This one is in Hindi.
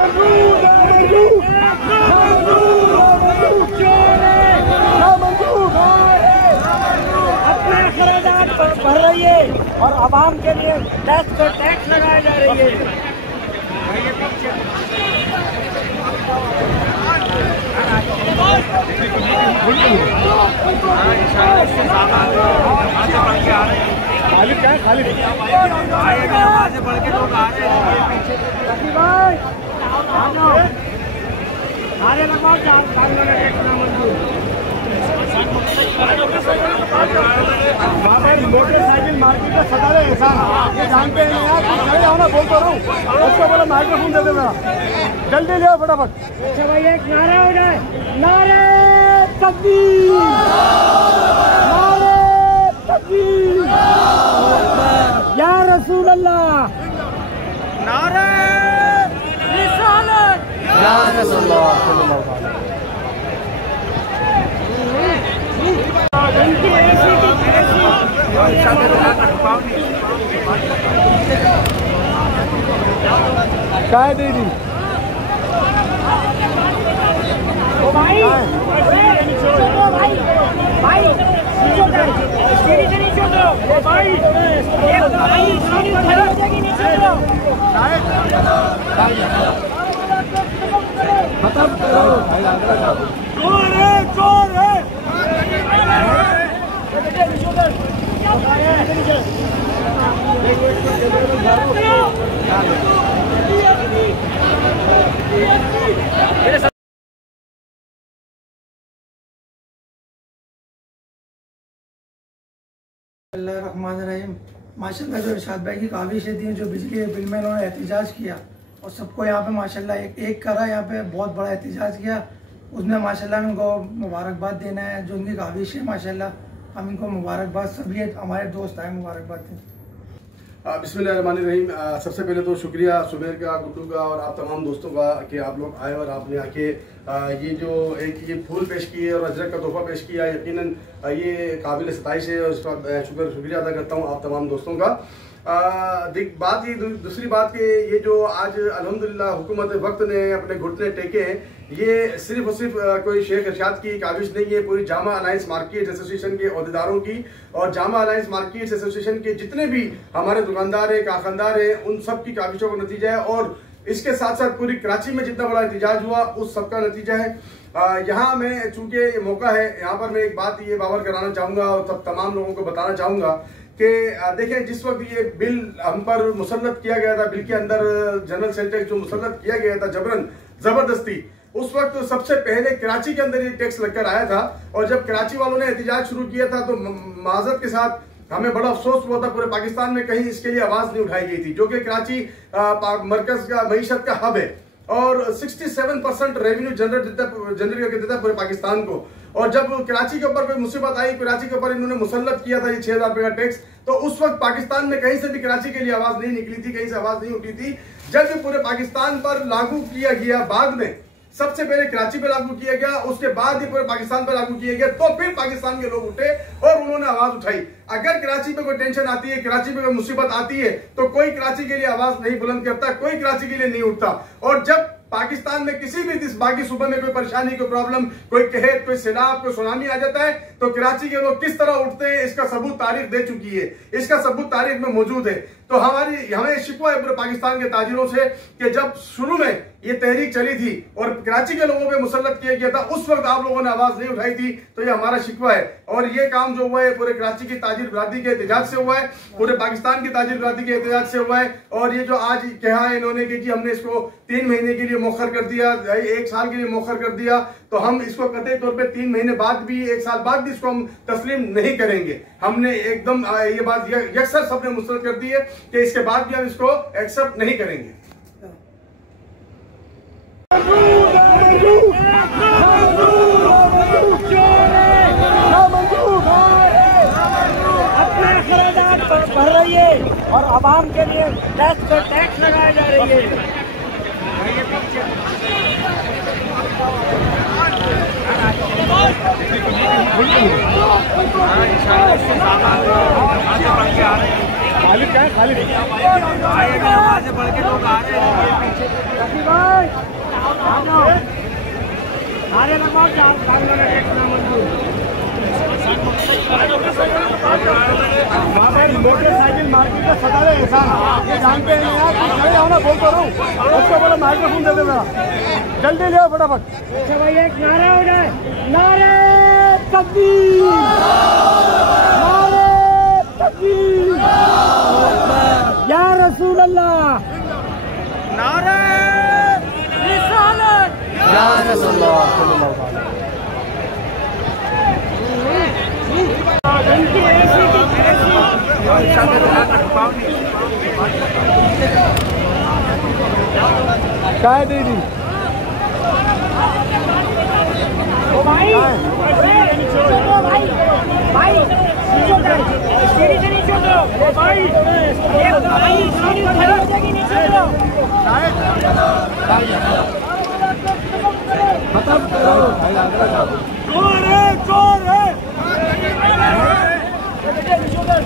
बढ़ रही है और आवाम के लिए टैक्स पर टैक्स लगाई जा रही है। खाली क्या है, खाली आएगा वहाँ से बढ़ के लोग आ रहे हैं। मोटरसाइकिल मार्केट का सदा है ऐसा, ये जानते हैं यार, खड़े आओ ना, बोल तो रहा हूँ, उसको बोला माइक्रोफोन दे देना, जल्दी ले आओ फटाफट। अच्छा भाई एक नारा हो जाए, नारे तकबीर, नारे तकबीर, या रसूल अल्लाह, नारे रिसालत, या रसूल अल्लाह। काय दे दी भाई भाई नीचे उतर, सीढ़ी से नीचे उतरो भाई, ये भाई सीढ़ी खड़ी हो जाएगी, नीचे उतरो। खत्म करो, चोर है, चोर है। रहीम माशाल्लाह जो इरशाद भाई की काबिश थी, जो बिजली के बिल में उन्होंने एहतजाज किया और सबको यहाँ पे माशाल्लाह एक करा, यहाँ पे बहुत बड़ा एहतजाज किया, उसमें माशाल्लाह उनको मुबारकबाद देना है। जो उनकी काबिश है माशाल्लाह, हम इनको मुबारकबाद, सभी हमारे दोस्त आए, मुबारकबाद दें। बिस्मिल्लाहिर्रहमानिर्रहीम। सबसे पहले तो शुक्रिया सुमेर का, गुड्डू का और आप तमाम दोस्तों का कि आप लोग आए और आपने आके ये जो ये फूल पेश किए और अजरक का तोहफा पेश किया, यकीनन ये काबिल सताइश है और इस पर शुक्रिया अदा करता हूँ आप तमाम दोस्तों का। बात ये दूसरी बात कि ये जो आज अल्हम्दुलिल्लाह हुकूमत वक्त ने अपने घुटने टेके हैं, ये सिर्फ और सिर्फ कोई शेख इरशाद की काविश नहीं है, पूरी जामा अलायंस मार्केट एसोसिएशन के अहदेदारों की और जामा अलायंस मार्केट एसोसिएशन के जितने भी हमारे दुकानदार हैं, कारखानदार हैं, उन सब की काविशों का नतीजा है। और इसके साथ साथ पूरी कराची में जितना बड़ा एहतजाज हुआ उस सब का नतीजा है। यहाँ मैं चूंकि ये मौका है, यहाँ पर मैं एक बात ये बावर कराना चाहूँगा और तमाम लोगों को बताना चाहूँगा कि देखें, जिस वक्त ये बिल हम पर मुसल्लत किया गया था, बिल के अंदर जनरल सेल टैक्स जो मुसल्लत किया गया था जबरन जबरदस्ती, उस वक्त सबसे पहले कराची के अंदर ये टैक्स लगकर आया था। और जब कराची वालों ने एहतजाज शुरू किया था तो माजरत के साथ हमें बड़ा अफसोस हुआ था, पूरे पाकिस्तान में कहीं इसके लिए आवाज नहीं उठाई गई थी, जो कि कराची मरकज का मईशत का हब है और 67% रेवेन्यू जनरेट करके देता है पूरे पाकिस्तान को। और जब कराची के ऊपर कोई मुसीबत आई, कराची के ऊपर इन्होंने मुसल्लत किया था ये 6000 रुपए का टैक्स, तो उस वक्त पाकिस्तान में कहीं से भी कराची के लिए आवाज नहीं निकली थी, कहीं से आवाज नहीं उठी थी। जब ये पूरे पाकिस्तान पर लागू किया गया, बाद में सबसे पहले कराची पे लागू किया गया, उसके बाद ही पूरे पाकिस्तान पे लागू किया गया, तो फिर पाकिस्तान के लोग उठे और उन्होंने आवाज उठाई। अगर कराची पे कोई टेंशन आती है, कराची पे कोई मुसीबत आती है, तो कोई कराची के लिए आवाज नहीं बुलंद करता, कोई कराची के लिए नहीं उठता। और जब पाकिस्तान में किसी भी बाकी सूबे में कोई परेशानी, कोई प्रॉब्लम, कोई कहत, कोई सैलाब, कोई सुनामी आ जाता है, तो कराची के लोग किस तरह उठते हैं, इसका सबूत तारीख दे चुकी है, इसका सबूत तारीख में मौजूद है। तो हमें शिकवा है पूरे पाकिस्तान के ताजिरों से कि जब शुरू में ये तहरीक चली थी और कराची के लोगों पे मुसल्लत किया गया था, उस वक्त आप लोगों ने आवाज नहीं उठाई थी, तो ये हमारा शिकवा है। और ये काम जो हुआ है पूरे कराची की ताजिर बरादरी के एहतजाज से हुआ है, पूरे पाकिस्तान की ताजिर बरादरी के एहतजाज से हुआ है। और ये जो आज कहा है इन्होंने कि जी हमने इसको 3 महीने के लिए मौखर कर दिया, 1 साल के लिए मौखर कर दिया, तो हम इसको कतई तौर पे 3 महीने बाद भी, 1 साल बाद भी इसको हम तस्लीम नहीं करेंगे। हमने एकदम ये बात यकसर सबने मुस्तरद कर दी है कि इसके बाद भी हम इसको एक्सेप्ट नहीं करेंगे। बढ़ रही है और आवाम के लिए टैक्स पर टैक्स लगाई जा रही है। खालिद क्या है? खालिद वहाँ से बढ़ के लोग आ रहे हैं मोटरसाइकिल मार्केट का सतारे इंसान ये जानते हैं यार, खड़े आओ ना, बोलता रहूँ उसको बोला माइक्रोफोन दे दे मेरा, जल्दी ले आओ फटाफट। अच्छा भाई एक नारा हो जाए, नारे तकबीर, नारे तकबीर, या रसूल अल्लाह, नारे रिसालत, या रसूलुल्लाह सल्लल्लाहु अलैहि इनकी ऐसी की चाय दे दी। भाई भाई भाई नीचे उतर, सीढ़ी से नीचे उतरो भाई, ये भाई सीढ़ी खड़ी हो जाएगी, नीचे उतरो। चोर है, चोर है। नीचे उतर।